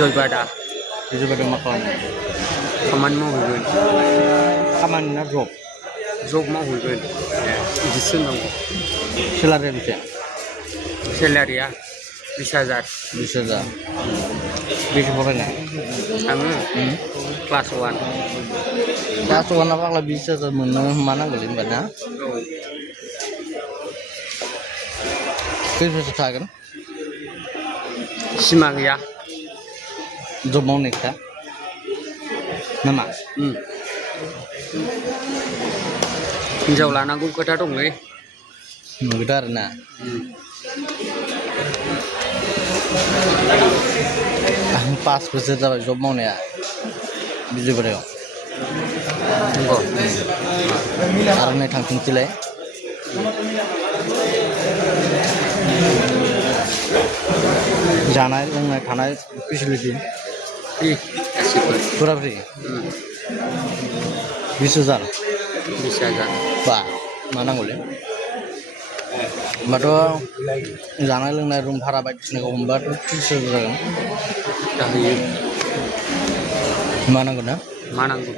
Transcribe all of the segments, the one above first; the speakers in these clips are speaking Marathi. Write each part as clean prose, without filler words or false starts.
Vijaybada Vijaybada मा खालामो खामानि मावहैगोन खामानि ना जब जब मावहैगोन बिदिसो होननांगौ सेलारिया बेसे सेलारिया 20,000 20,000 बेसे फरायनाय आङो क्लास 1 क्लास 1 ना फाग्ला 20,000 मोननो मा नांगौलै होमबा ना खै बोसोर थागोन सिमा गैया जब मावनाय खोथा नामा हिनजाव लानांगौ खोथा दंलै नंगौथ' आरोना आं 5 बोसोर जाबाय जब मावनाया बिजयबादायाव नंगौ आरो नै थांफिनसैलाय जानाय लोंनाय थानाय फेसिलिटि फ्रि गासिबो फुरा फ्रि 20,000 बा मा नांगौलै होमबाथ' जानाय लोंनाय रुम भारा बायदिसिनाखौ हमबाथ' 30,000 जागोन जाहैयो मा नांगौ ना मा नांगौ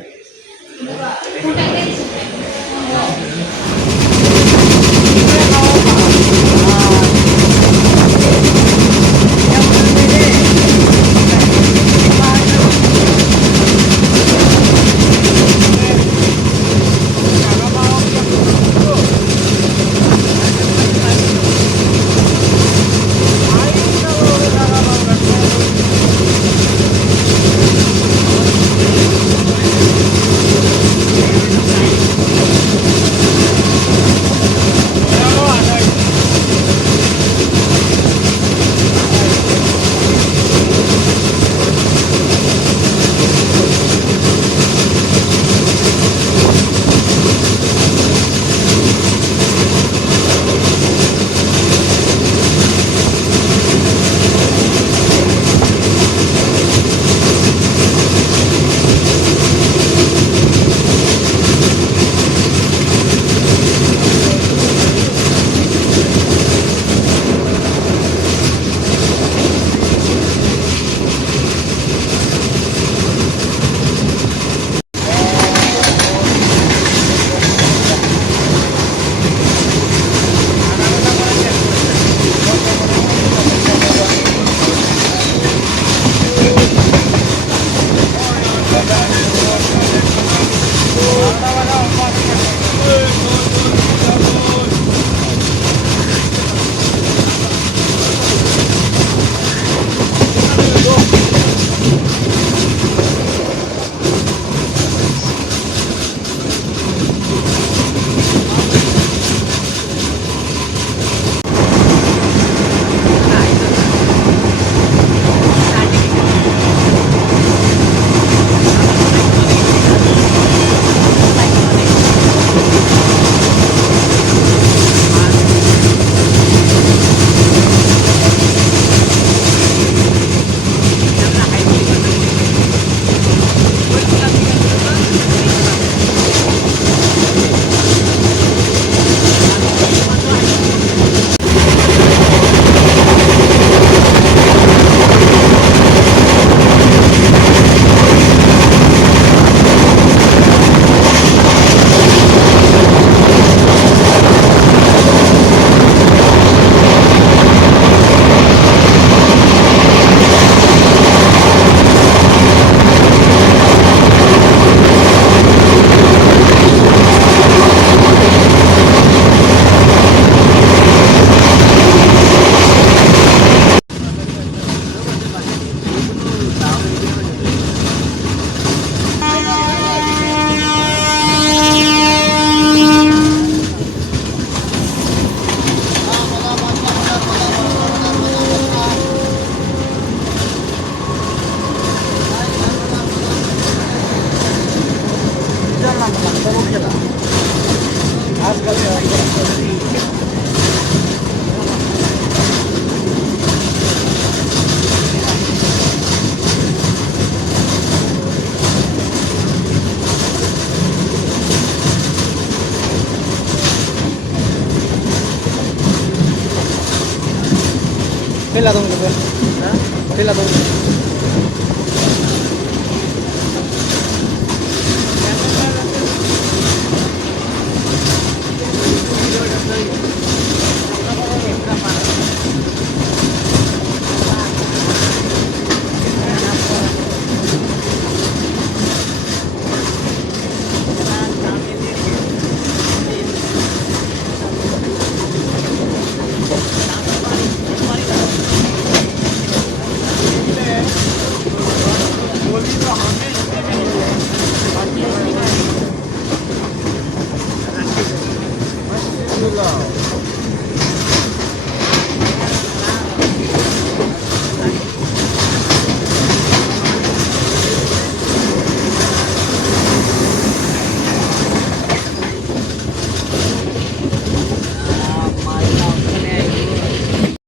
Pila dong gitu. Pila dong. Bismillah.